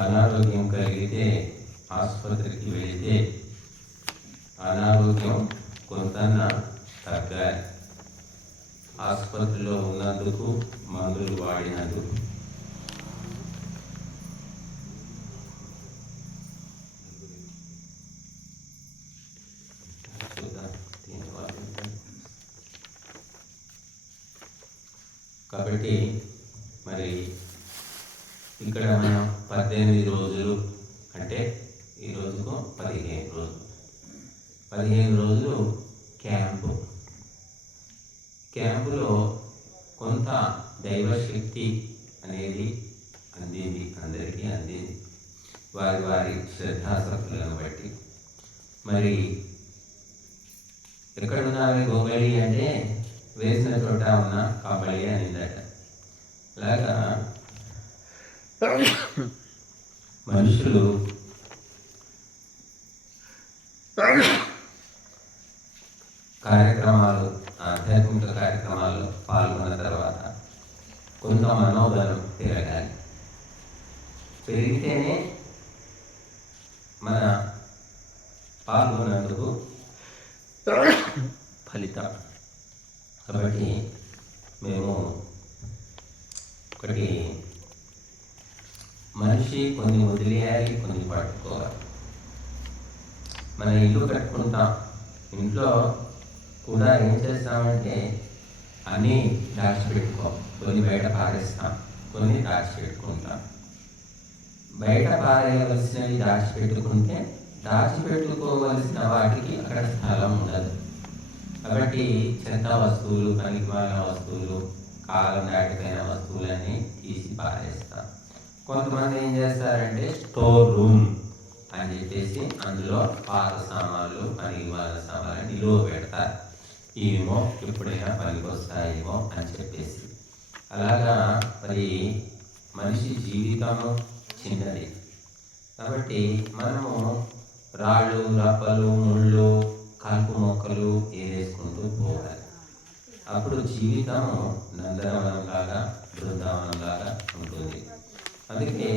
అనారోగ్యం కలిగితే ఆసుపత్రికి వెళితే అనారోగ్యం కొంత తగ్గాలి. ఆసుపత్రిలో ఉన్నందుకు, మందులు వాడినందుకు. కాబట్టి మరి ఇక్కడ మనం 18 రోజులు అంటే ఈ రోజుకు 15 రోజులు క్యాంపులో కొంత దైవశక్తి అనేది అందరికీ అందింది వారి శ్రద్ధాశక్తులను బట్టి. మరి ఎక్కడున్నావే గోబలి అంటే వేసిన చోట ఉన్న కబళి అనిందట. అలాగా మనుషులు ఆధ్యాత్మిక కార్యక్రమాల్లో పాల్గొన్న తర్వాత కొంత మనోబలం పెరగాలి. పెరిగితేనే మన పాల్గొన్నందుకు ఫలితం. కాబట్టి మేము ఒకటి మనిషి కొన్ని వదిలేయాలి, కొన్ని పట్టుకోవాలి. మన ఇల్లు కట్టుకుంటాం, ఇంట్లో కూడా ఏం చేస్తామంటే అన్నీ దాచిపెట్టుకోం. కొన్ని బయట పారేస్తాం, కొన్ని దాచిపెట్టుకుంటాం. బయట పారేయవలసినవి దాచిపెట్టుకోవలసిన వాటికి అక్కడ స్థలం ఉండదు. కాబట్టి చెత్త వస్తువులు, పనికిమాలిన వస్తువులు, కాలం దాటిపోయిన వస్తువులన్నీ తీసి పారేస్తాం. కొంతమంది ఏం చేస్తారంటే స్టోర్ రూమ్ అని చెప్పేసి అందులో పాత సామాన్లు, పనికిమాలిన సామాన్లు నిలువ పెడతారు. ఇవేమో ఎప్పుడైనా పనికి వస్తాయేమో అని చెప్పేసి. అలాగా మరి మనిషి జీవితము చిన్నది. కాబట్టి మనము రాళ్ళు, రప్పలు, ముళ్ళు, కలుపు మొక్కలు ఏదేసుకుంటూ పోవాలి. అప్పుడు జీవితము నందనవనంలాగా, బృందావనంలాగా ఉంటుంది. అందుకే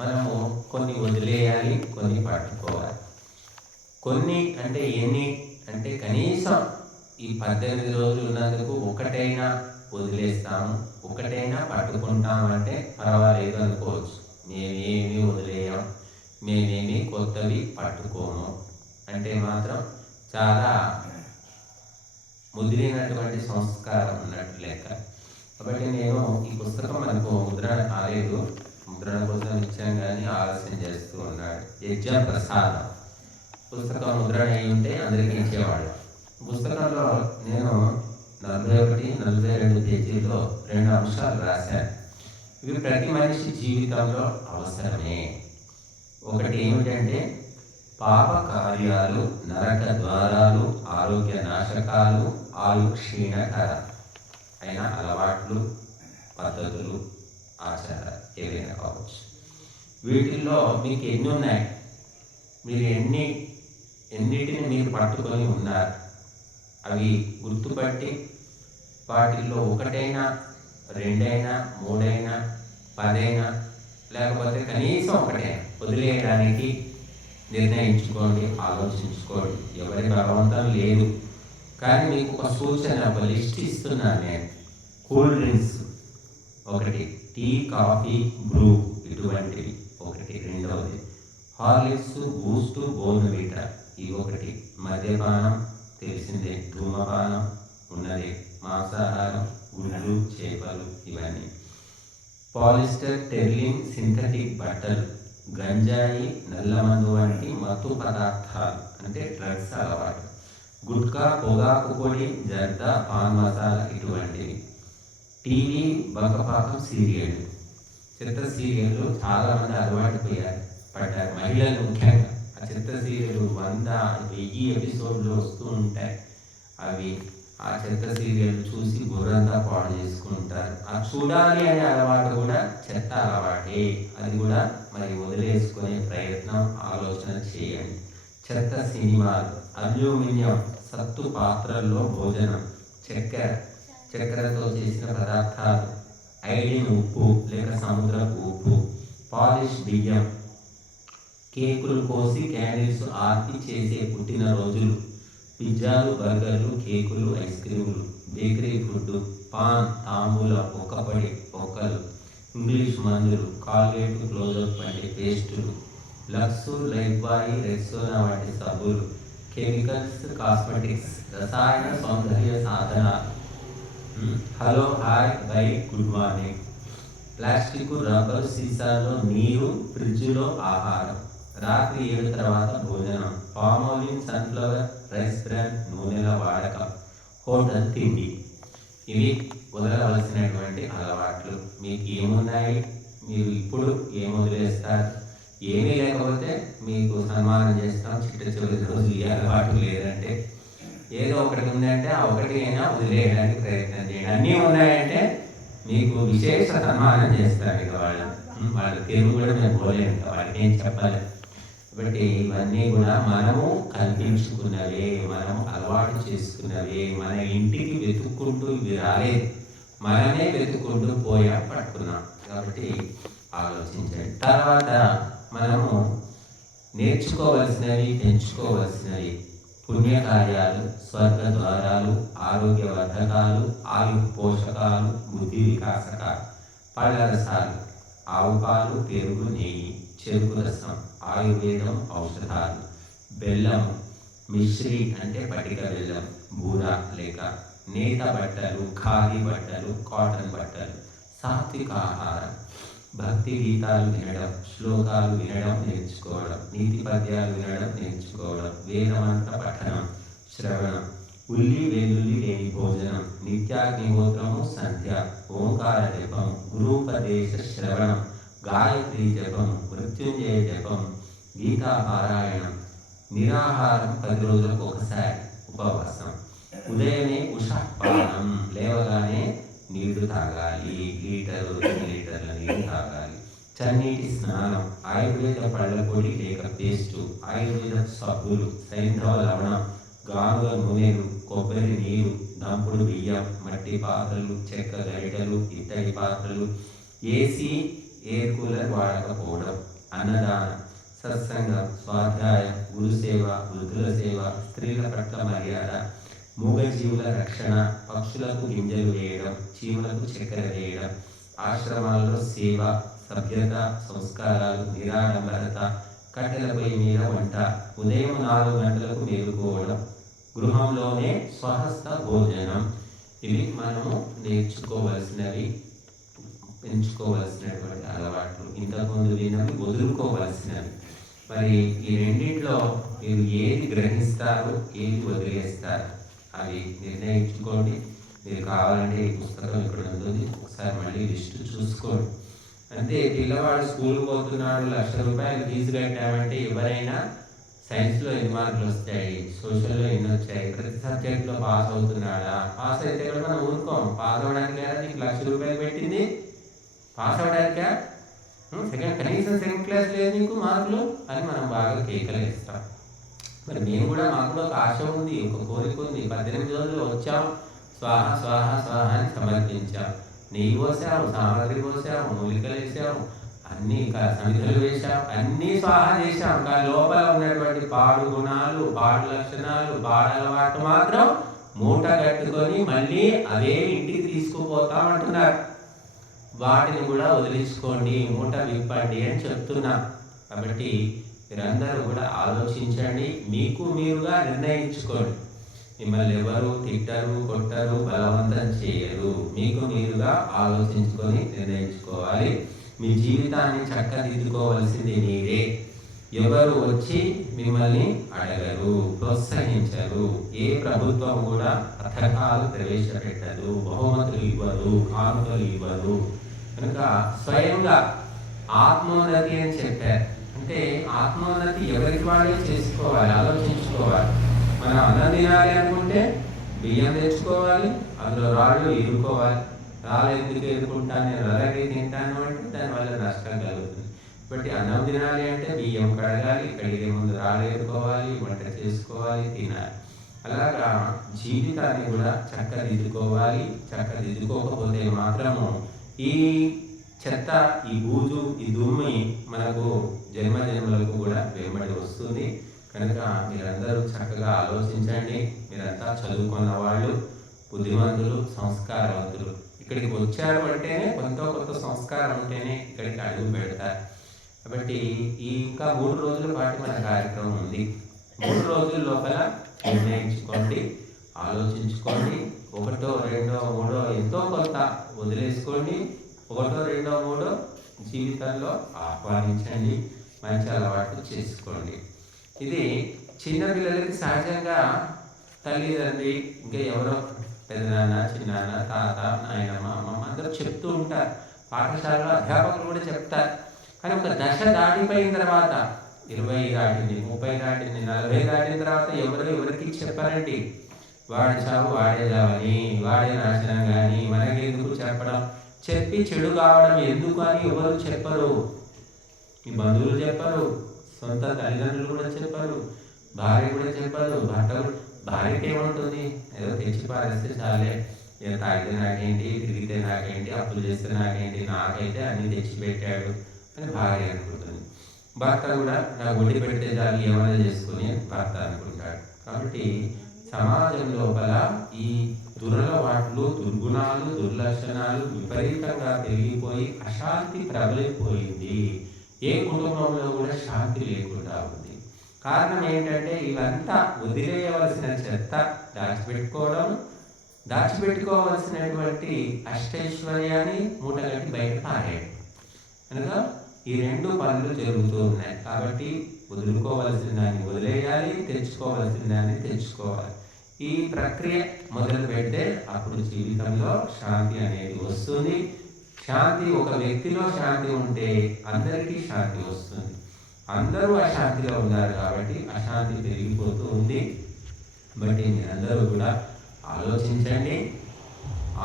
మనము కొన్ని వదిలేయాలి, కొన్ని పట్టుకోవాలి. కొన్ని అంటే ఎన్ని అంటే కనీసం ఈ 18 రోజులు ఉన్నందుకు ఒకటైనా వదిలేస్తాము, ఒకటైనా పట్టుకుంటాము అంటే పర్వాలేదు అనుకోవచ్చు. మేమేమి వదిలేయం, మేమేమి కొత్తవి పట్టుకోము అంటే మాత్రం చాలా ముదిరినటువంటి సంస్కారం ఉన్నట్టు లెక్క. కాబట్టి నేను ఈ పుస్తకం మనకు ముద్రణ కాలేదు, ముద్రణ కోసం ఇచ్చాను కానీ ఆలస్యం చేస్తూ ఉన్నాడు. యజ్ఞ ప్రసాదం పుస్తకం ముద్రణ అయి ఉంటే అందరికీ ఇచ్చేవాడు. పుస్తకంలో నేను 41-42 పేజీల్లో 2 అంశాలు రాశాను. ఇవి ప్రతి మనిషి జీవితంలో అవసరమే. ఒకటి ఏమిటంటే పాప కార్యాలు, నరక ద్వారాలు, ఆరోగ్య నాశకాలు, ఆయు క్షీణకర అయిన అలవాట్లు, పద్ధతులు, ఆచారాలు ఏవైనా కావచ్చు. వీటిల్లో మీకు ఎన్ని ఉన్నాయి, మీరు ఎన్నిటిని మీరు పట్టుకొని ఉన్నారు, అవి గుర్తుపట్టి వాటిల్లో ఒకటైనా, రెండైనా, మూడైనా, 10 లేకపోతే కనీసం ఒకటే వదిలేయడానికి నిర్ణయించుకోండి, ఆలోచించుకోండి. ఎవరి బలవంతం లేదు. కానీ మీకు ఒక సూచన, ఒక లిస్ట్ ఇస్తున్నాను నేను. కూల్ డ్రింక్స్ ఒకటి, టీ, కాఫీ, బ్రూ ఇటువంటివి ఒకటి. రెండవది హార్లిక్స్, బూస్ట్, బోర్న్విటా ఇవి ఒకటి. మద్యపానం తెలిసిందే, ధూమపానం ఉన్నదే, మాంసాహారం, గుడ్లు, చేపలు ఇవన్నీ. పాలిస్టర్, టెర్లిన్, సింథటిక్ బట్టలు, గంజాయి, నల్లమందు వంటి మత్తు పదార్థాలు అంటే డ్రగ్స్ అలవాటు, గుట్కా, పొగాకు పొడి, జర్దా, పాన్ మసాలా ఇటువంటివి. టీవీ, బంకపాకం సీరియళ్ళు, చిత్ర సీరియళ్ళు చాలామంది అలవాటు పడ్డారు, మహిళలు ముఖ్యంగా. ఆ చిత్ర సీరియళ్ళు 100-1000 ఎపిసోడ్లు వస్తూ ఉంటాయి. అవి ఆ చెత్త సీరియల్ చూసి బుర్రంతా పాడు చేసుకుంటారు. ఆ చూడాలి అనే అలవాటు కూడా చెత్త అలవాటే. అది కూడా మరి వదిలేసుకునే ప్రయత్నం, ఆలోచన చేయండి. చెత్త సినిమాలు, అల్యూమినియం, సత్తు పాత్రల్లో భోజనం, చక్కెరతో చేసిన పదార్థాలు, ఐడిన్ ఉప్పు లేక సముద్రపు ఉప్పు పాలిష్ బియ్యం, కేకులు కోసి క్యాండిల్స్ ఆర్తి చేసే పుట్టినరోజులు, పిజ్జాలు, బర్గర్లు, కేకులు, ఐస్ క్రీములు, బేకరీ ఫుడ్, పాన్, తాంబూలం, ఒక్కపడి, ఒక్కలు, ఇంగ్లీష్ మందులు, కాల్గేట్, క్లోజప్ వంటి పేస్టులు, లక్స్, లైఫ్ బాయ్, రెక్సోనా వంటి సబ్బులు, కెమికల్స్, కాస్మెటిక్స్, రసాయన సౌందర్య సాధనాలు, hello, hi, bye, good morning, plastic, rubber సీసాల్లో నీరు, ఫ్రిడ్జ్లో ఆహారం, రాత్రి 7 తర్వాత భోజనం, పామోలిన్, సన్ఫ్లవర్, రైస్ బ్రాన్ నూనెల వాడకం, హోటల్ తిండి. ఇవి వదలవలసినటువంటి అలవాట్లు. మీకు ఏమున్నాయి? మీరు ఇప్పుడు ఏం వదిలేస్తారు? ఏమీ లేకపోతే మీకు సన్మానం చేస్తాం, చిట్ట చివరి రోజు ఈ అలవాటు లేదంటే ఏదో ఒకటి ఉందంటే ఆ ఒకటి అయినా వదిలేయడానికి ప్రయత్నం చేయండి. అన్నీ ఉన్నాయంటే మీకు విశేష సన్మానం చేస్తారు. ఇక వాళ్ళ తెలుగు కూడా మేము పోలేము, వాళ్ళకి ఏం చెప్పాలి. కాబట్టి ఇవన్నీ కూడా మనము కల్పించుకున్నవే, మనము అలవాటు చేసుకున్నవే. మన ఇంటికి వెతుక్కుంటూ ఇవి రాలేదు, మనమే వెతుక్కుంటూ పట్టుకున్నాం. కాబట్టి ఆలోచించండి. తర్వాత మనము నేర్చుకోవలసినవి, పెంచుకోవలసినవి పుణ్యకార్యాలు, స్వర్గ ద్వారాలు, ఆరోగ్యవర్ధకాలు, ఆయు పోషకాలు, బుద్ధి వికాసకాలు, పళ్ళ రసాలు, ఆవు పాలు, పెరుగు, నెయ్యి, చెరుకు రసం, ఆయుర్వేదం, ఔషధాలు, బెల్లం, మిశ్రీ అంటే పటిక బెల్లం, బూర లేక నేత బట్టలు, ఖాదీ బట్టలు, కాటన్ బట్టలు, సాత్విక ఆహారం, భక్తి గీతాలు వినడం, శ్లోకాలు వినడం నేర్చుకోవడం, నీతి పద్యాలు వినడం నేర్చుకోవడం, వేదమంత్ర పఠనం, శ్రవణం, ఉల్లి వెల్లుల్లి లేని భోజనం, నిత్యాగ్నిహోత్రము, సంధ్య, ఓంకార జపం, గురూపదేశ శ్రవణం, గాయత్రి జపం, మృత్యుంజయ జపం, గీతా పారాయణం, నిరాహారం 10 రోజులకు ఒకసారి, ఉపవాసం, ఉదయమే ఉషపానం, లేవగానే నీళ్లు తాగాలి, 1 లీటరు 2 లీటర్ల నీళ్లు తాగాలి, చన్నీటి స్నానం, ఆయుర్వేద పళ్ళ పొడి లేక పేస్టు, ఆయుర్వేద సబ్బులు, సైంధవ లవణం, గానుగ నూనెలు, కొబ్బరి నీరు, దంపుడు బియ్యం, మట్టి పాత్రలు, చెక్క గరిటెలు, ఇత్తడి పాత్రలు, ఏసీ ఎయిర్ కూలర్ వాడకపోవడం, అన్నదానం, సత్సంగం, స్వాధ్యాయం, గురుసేవ, వృద్ధుల సేవ, స్త్రీల పట్ల మర్యాద, మూగజీవుల రక్షణ, పక్షులకు గింజలు వేయడం, చీమలకు చక్కెర వేయడం, ఆశ్రమాల్లో సేవ, సభ్యత, సంస్కారాలు, నిరాడంబరత, కట్టెలపై మీద వంట, ఉదయం 4 గంటలకు మేలుకోవడం, గృహంలోనే స్వహస్త భోజనం. ఇవి మనము నేర్చుకోవలసినవి, పెంచుకోవలసినటువంటి అలవాట్లు. ఇంతకుముందు విన్నవి వదులుకోవలసినవి. మరి ఈ రెండింటిలో మీరు ఏది గ్రహిస్తారు, ఏది వదిలేస్తారు, అవి నిర్ణయించుకోండి. మీరు కావాలంటే ఈ పుస్తకం ఇక్కడ ఉంటుంది, ఒకసారి మళ్ళీ లిస్టు చూసుకోండి. అంతే, పిల్లవాడు స్కూల్కి పోతున్నాడు, 1,00,000 రూపాయలు ఫీజు కట్టామంటే ఎవరైనా సైన్స్లో ఎన్ని మార్కులు వస్తాయి, సోషల్లో ఎన్ని వచ్చాయి, ప్రతి సబ్జెక్ట్లో పాస్ అవుతున్నాడా, పాస్ అయితే కూడా మనం ఊరుకోం. పాస్ అవ్వడానికి లేదా నీకు 1,00,000 రూపాయలు పెట్టింది, పాస్ అవ్వడానికా, కనీసం సెకండ్ క్లాస్ లేదు నీకు మార్కులు అని మనం బాగా కేకలు ఇస్తాం. మరి మేము కూడా, మాకు కూడా ఒక ఆశ ఉంది, ఒక కోరిక ఉంది. 18 రోజులు వచ్చాం, స్వాహ స్వాహ స్వాహ అని సమర్పించాం. నెయ్యి పోసాము, సామగ్రి పోసాము, మూలికలు వేసాము, అన్ని సమితులు వేసాం, అన్నీ స్వాహ చేశాం. కానీ లోపల ఉన్నటువంటి పాడు గుణాలు, పాడు లక్షణాలు, పాడు అలవాటు మాత్రం మూట కట్టుకొని మళ్ళీ అవే ఇంటికి తీసుకుపోతామంటున్నారు. వాటిని కూడా వదిలించుకోండి, మూట విప్పండి అని చెప్తున్నా. కాబట్టి మీరందరూ కూడా ఆలోచించండి, మీకు మీరుగా నిర్ణయించుకోండి. మిమ్మల్ని ఎవరు తిట్టరు, కొట్టరు, బలవంతం చేయరు. మీకు మీరుగా ఆలోచించుకొని నిర్ణయించుకోవాలి. మీ జీవితాన్ని చక్కదిద్దుకోవాల్సింది మీరే. ఎవరు వచ్చి మిమ్మల్ని అడగరు, ప్రోత్సహించరు. ఏ ప్రభుత్వం కూడా పథకాలు ప్రవేశపెట్టదు, బహుమతులు ఇవ్వదు, కానుకలు ఇవ్వదు. కనుక స్వయంగా ఆత్మోన్నతి అని చెప్పారు. అంటే ఆత్మోన్నతి ఎవరికి వాళ్ళే చేసుకోవాలి, ఆలోచించుకోవాలి. మనం అన్నం తినాలి అనుకుంటే బియ్యం తెచ్చుకోవాలి, అందులో రాళ్ళు ఎదుర్కోవాలి. రాళ్ళు ఎందుకు ఎదుర్కొంటాను, నేను అలాగే తింటాను అంటే దానివల్ల నష్టం కలుగుతుంది. కాబట్టి అన్నం తినాలి అంటే బియ్యం కడగాలి, కడిగే ముందు రాళ్ళు ఎదుర్కోవాలి, వంట చేసుకోవాలి, తినాలి. అలాగా జీవితాన్ని కూడా చక్కదిద్దుకోవాలి. చక్కదిద్దుకోకపోతే మాత్రము ఈ చెత్త, ఈ బూజు, ఈ దుమ్మి మనకు జన్మజన్మలకు కూడా వెంబడి వస్తుంది. కనుక మీరందరూ చక్కగా ఆలోచించండి. మీరంతా చదువుకున్న వాళ్ళు, బుద్ధిమంతులు, సంస్కారవంతులు. ఇక్కడికి వచ్చారు అంటేనే కొత్త సంస్కారం ఉంటేనే ఇక్కడికి అడుగు పెడతారు. కాబట్టి ఈ ఇంకా 3 రోజుల పాటు మన కార్యక్రమం ఉంది. 3 రోజుల లోపల నిర్ణయించుకోండి, ఆలోచించుకోండి. 1, 2, 3 ఎంతో కొంత వదిలేసుకోండి. 1, 2, 3 జీవితంలో ఆహ్వానించండి, మంచి అలవాట్లు చేసుకోండి. ఇది చిన్నపిల్లలకి సహజంగా తల్లిదండ్రి ఇంకా ఎవరో పెద్దనాన్న, చిన్నాన్న, తాత, నాయనమ్మ, అమ్మమ్మ అందరూ చెప్తూ ఉంటారు. పాఠశాలలో అధ్యాపకులు కూడా చెప్తారు. కానీ ఒక దశ దాటిపోయిన తర్వాత 20 దాటింది, 30 దాటింది, 40 దాటిన తర్వాత ఎవరికి చెప్పరండి. వాడి చావు వాడే చావని, వాడే నాశనం కానీ మనకి ఎందుకు చెప్పడం, చెప్పి చెడు కావడం ఎందుకు అని ఎవరు చెప్పరు. మీ బంధువులు చెప్పరు, సొంత తల్లిదండ్రులు కూడా చెప్పరు, భార్య కూడా చెప్పరు. భార్యకి ఏముంటుంది, ఏదో తెచ్చి పారేస్తే చాలే, ఏదో తాగితే నాకేంటి, తిరిగితే నాకేంటి, అప్పులు చేస్తే నాకేంటి, నాకైతే అన్ని తెచ్చి పెట్టాడు అని భార్య అనుకుంటుంది. భర్త కూడా నాకు ఒడి పెడితే చాలు, ఏమైనా చేసుకుని భర్త అనుకుంటాడు. కాబట్టి సమాజం లోపల ఈ దురలవాట్లు, దుర్గుణాలు, దుర్లక్షణాలు విపరీతంగా పెరిగిపోయి అశాంతి ప్రబలిపోయింది. ఏ కుటుంబంలో కూడా శాంతి లేకుండా ఉంది. కారణం ఏంటంటే ఇవంతా వదిలేయవలసిన చెత్త దాచిపెట్టుకోవలసినటువంటి అష్టైశ్వర్యాన్ని మూటగట్టి బయట పారేయడం. కనుక ఈ 2 పనులు జరుగుతూ ఉన్నాయి. కాబట్టి వదులుకోవలసిన దాన్ని వదిలేయాలి, తెచ్చుకోవలసిన దాన్ని తెచ్చుకోవాలి. ఈ ప్రక్రియ మొదలు పెడితే అప్పుడు జీవితంలో శాంతి అనేది వస్తుంది. శాంతి, ఒక వ్యక్తిలో శాంతి ఉంటే అందరికీ శాంతి వస్తుంది. అందరూ అశాంతిలో ఉన్నారు కాబట్టి అశాంతి పెరిగిపోతూ ఉంది. బట్టి మీరందరూ కూడా ఆలోచించండి.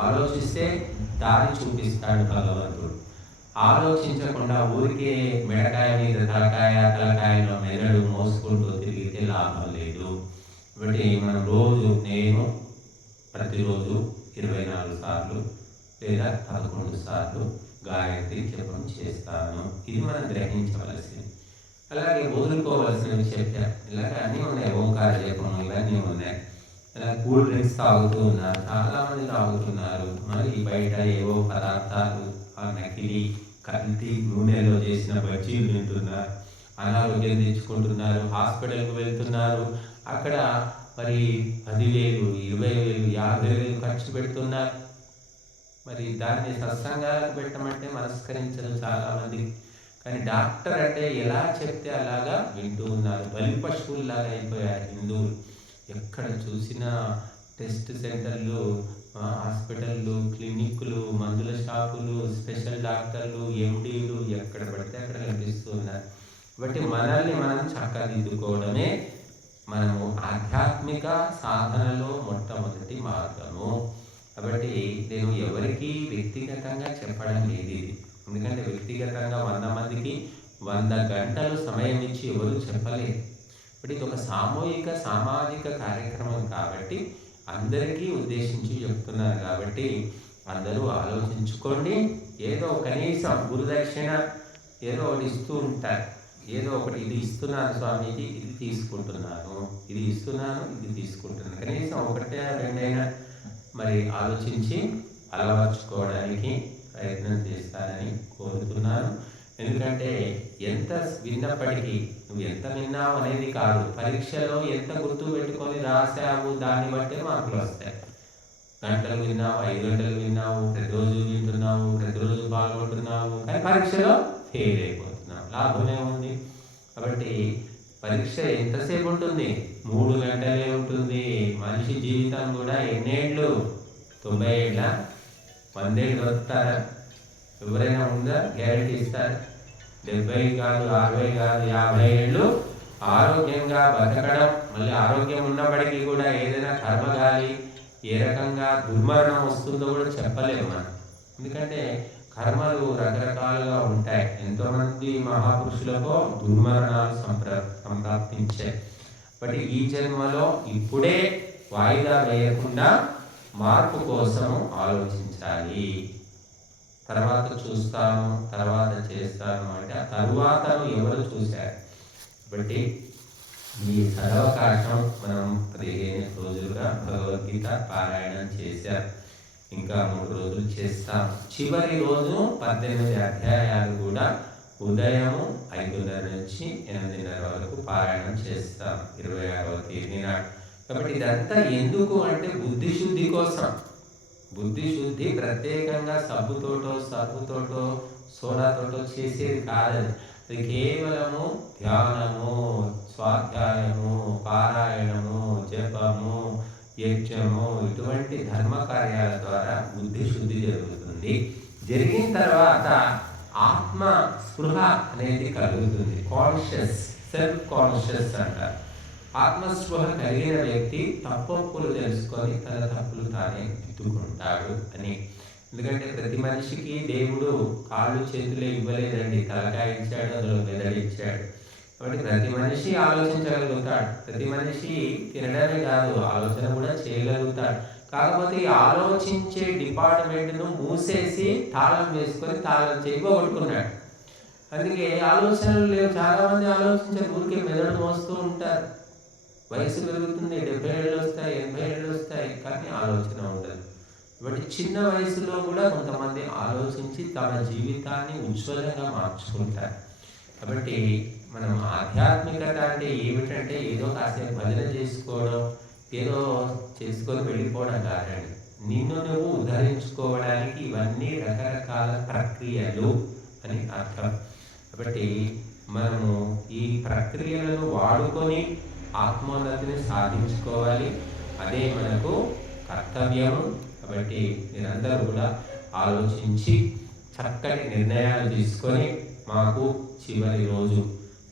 ఆలోచిస్తే దారి చూపిస్తాడు భగవంతుడు. ఆలోచించకుండా ఊరికే మెడకాయ మీద తలకాయలో మెదడు మోసుకుంటూ తిరిగితే లాభం లేదు. కాబట్టి మనం నేను ప్రతిరోజు 24 సార్లు లేదా 11 సార్లు గాయత్రి జపం చేస్తాను. ఇది మనం గ్రహించవలసింది. అలాగే వదులుకోవలసినవి చెప్పారు. ఇలాగ అన్నీ ఉన్నాయి, ఓంకార జపం ఇవన్నీ ఉన్నాయి. ఇలా కూల్ డ్రింక్స్ తాగుతూ ఉన్నారు, చాలామంది తాగుతున్నారు. మరి బయట ఏవో పదార్థాలు, నకిలీ కల్తీ నూనెలో చేసిన బజ్జీలు తింటున్నారు, అనారోగ్యం తెచ్చుకుంటున్నారు, హాస్పిటల్కి వెళ్తున్నారు. అక్కడ మరి 10,000, 20,000, 50,000 ఖర్చు పెడుతున్నారు. మరి దాన్ని సత్సంగాలకు పెట్టమంటే మనస్కరించరు చాలామంది. కానీ డాక్టర్ అంటే ఎలా చెప్తే అలాగా వింటూ ఉన్నారు. బలి పశువుల్లాగా అయిపోయారు హిందువులు. ఎక్కడ చూసినా టెస్ట్ సెంటర్లు, హాస్పిటళ్ళు, క్లినిక్లు, మందుల షాపులు, స్పెషల్ డాక్టర్లు, ఎండీలు ఎక్కడ పడితే అక్కడ కనిపిస్తూ ఉన్నారు. కాబట్టి మనల్ని మనం చక్కదిద్దుకోవడమే మనము ఆధ్యాత్మిక సాధనలో మొట్టమొదటి మార్గము. కాబట్టి నేను ఎవరికి వ్యక్తిగతంగా చెప్పడం లేదు ఇది. ఎందుకంటే వ్యక్తిగతంగా 100 మందికి 100 గంటలు సమయం ఇచ్చి ఎవరు చెప్పలేదు. ఇప్పుడు ఇది ఒక సామాజిక కార్యక్రమం కాబట్టి అందరికీ ఉద్దేశించి చెప్తున్నారు. కాబట్టి అందరూ ఆలోచించుకోండి. ఏదో కనీసం గురుదక్షిణ ఏదో ఒకటి ఇస్తూ ఉంటారు. ఏదో ఒకటి, ఇది ఇస్తున్నాను స్వామీజీ, ఇది తీసుకుంటున్నాను, ఇది ఇస్తున్నాను, ఇది తీసుకుంటున్నాను. కనీసం 1, 2 మరి ఆలోచించి అలవర్చుకోవడానికి ప్రయత్నం చేస్తానని కోరుతున్నాను. ఎందుకంటే ఎంత విన్నప్పటికీ నువ్వు ఎంత విన్నావు అనేది కాదు, పరీక్షలో ఎంత గుర్తు పెట్టుకొని రాసావు దాన్ని బట్టే మార్కులు వస్తాయి. గంటలు విన్నావు, 5 గంటలు విన్నావు, ప్రతిరోజు వింటున్నావు, ప్రతిరోజు పాల్గొంటున్నావు, కానీ పరీక్షలో ఫెయిల్ అయిపోతున్నావు, లాభమే ఉంది. కాబట్టి పరీక్ష ఎంతసేపు ఉంటుంది? 3 గంటలే ఉంటుంది. మనిషి జీవితం కూడా ఎన్నేళ్ళు? 90 ఏళ్ళ, 100 ఏళ్ళు బతుకుతారా? ఎవరైనా ఉందా? గ్యారెంటీ ఇస్తారు? 70 కాదు, 60 కాదు, 50 ఏళ్ళు ఆరోగ్యంగా బతకడం. మళ్ళీ ఆరోగ్యం ఉన్నప్పటికీ కూడా ఏదైనా కర్మగాలి ఏ రకంగా దుర్మరణం వస్తుందో కూడా చెప్పలేము మనం. ఎందుకంటే కర్మలు రకరకాలుగా ఉంటాయి. ఎంతోమంది మహాపురుషులకు దుర్మరణాలు సంప్రాప్తించాయి. బట్ ఈ జన్మలో ఇప్పుడే వాయిదా వేయకుండా మార్పు కోసం ఆలోచించాలి. తర్వాత చూస్తాను, తర్వాత చేస్తాను అంటే ఆ తరువాతను ఎవరు చూశారు? కాబట్టి ఈ సదవకాశం మనం 15 రోజులుగా భగవద్గీత పారాయణం చేశారు. ఇంకా 3 రోజులు చేస్తాం. చివరి రోజు 18 అధ్యాయాలు కూడా ఉదయం 5:30 నుంచి 8:30 వరకు పారాయణం చేస్తాం 26వ తేదీ నాడు. కాబట్టి ఇదంతా ఎందుకు అంటే బుద్ధి శుద్ధి కోసం. బుద్ధి శుద్ధి ప్రత్యేకంగా సబ్బుతోటో సోడాతోటో చేసేది కాదని. అది కేవలము ధ్యానము, స్వాధ్యాయము, పారాయణము, జపము, యజ్ఞము ఇటువంటి ధర్మ కార్యాల ద్వారా బుద్ధి శుద్ధి జరుగుతుంది. జరిగిన తర్వాత ఆత్మ స్పృహ అనేది కలుగుతుంది. కాన్షియస్, సెల్ఫ్ కాన్షియస్ అంటారు. ఆత్మస్పృహ కలిగిన వ్యక్తి తప్పులు తెలుసుకొని తన తప్పులు తానే దిద్దుకుంటాడు అని. ఎందుకంటే ప్రతి మనిషికి దేవుడు కాళ్ళు చేతులే ఇవ్వలేదండి, తలకాయ ఇచ్చాడు, అందులో మెదడిచ్చాడు. కాబట్టి ప్రతి మనిషి ఆలోచించగలుగుతాడు. ప్రతి మనిషి తినడమే కాదు, ఆలోచన కూడా చేయగలుగుతాడు. కాకపోతే ఈ ఆలోచించే డిపార్ట్మెంట్ను మూసేసి తాళం వేసుకొని తాళం చేయబోగొట్టుకున్నాడు. అందుకే ఆలోచనలు లేవు. చాలామంది ఆలోచించారు, ఊరికే మెదడు మోస్తూ ఉంటారు. వయసు పెరుగుతుంది, 70 ఏళ్ళు వస్తాయి, 80 ఏళ్ళు వస్తాయి, కానీ ఆలోచన ఉండదు. కాబట్టి చిన్న వయసులో కూడా కొంతమంది ఆలోచించి తమ జీవితాన్ని ఉజ్వలంగా మార్చుకుంటారు. కాబట్టి మనం ఆధ్యాత్మికత అంటే ఏమిటంటే ఏదో కాసేపు భజన చేసుకోవడం, ఏదో చేసుకొని వెళ్ళిపోవడం కాదండి. నిన్ను నువ్వు ఉద్ధరించుకోవడానికి ఇవన్నీ రకరకాల ప్రక్రియలు అని అర్థం. కాబట్టి మనము ఈ ప్రక్రియలను వాడుకొని ఆత్మోన్నతిని సాధించుకోవాలి. అదే మనకు కర్తవ్యము. కాబట్టి మీరందరూ కూడా ఆలోచించి చక్కటి నిర్ణయాలు తీసుకొని మాకు చివరి రోజు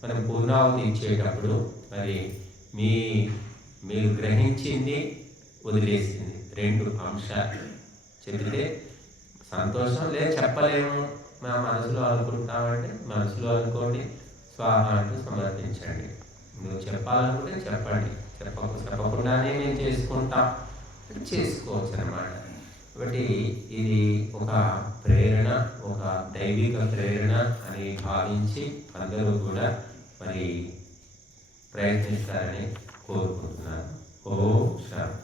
మనం పూర్ణాహుతి ఇచ్చేటప్పుడు మరి మీరు గ్రహించింది, వదిలేసింది 2 అంశాలు చెబితే సంతోషం. లేదు చెప్పలేము, మా మనసులో అనుకుంటామంటే మనసులో అనుకోండి, స్వాహ అంటూ సమర్పించండి. నువ్వు చెప్పాలనుకుంటే చెప్పండి, చెప్పకుండానే మేము చేసుకుంటాం చేసుకోవచ్చు అన్నమాట. కాబట్టి ఇది ఒక ప్రేరణ, ఒక దైవిక ప్రేరణ అని భావించి అందరూ కూడా మరి ప్రయత్నిస్తారని కోరుకుంటున్నాను. ఓం శాంతి.